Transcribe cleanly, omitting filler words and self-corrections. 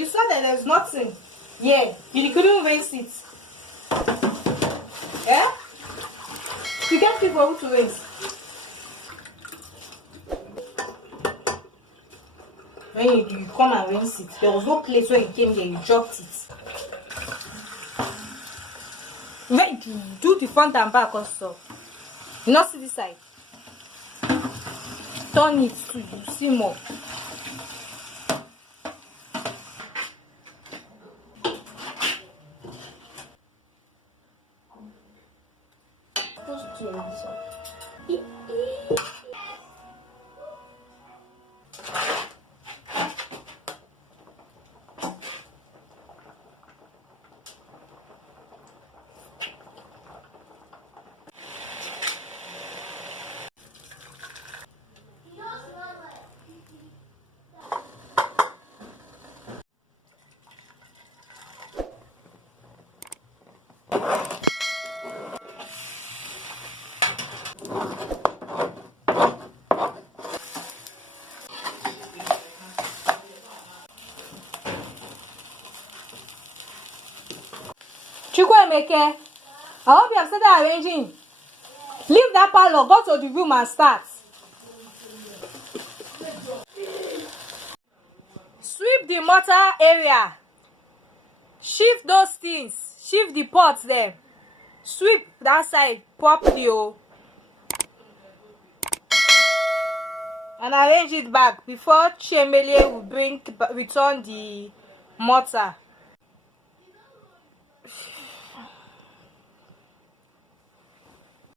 You saw that there's nothing. Yeah, you couldn't rinse it. Yeah? You get people to rinse. When you come and rinse it, there was no place where you came here, you dropped it. When you do the front and back also. You not see this side. Turn it to you see more. Chukwemeke, I hope you have started arranging. Leave that parlor, go to the room and start. Sweep the mortar area. Shift those things. Shift the pots there. Sweep that side properly, oh. And arrange it back before Chemele will return the mortar.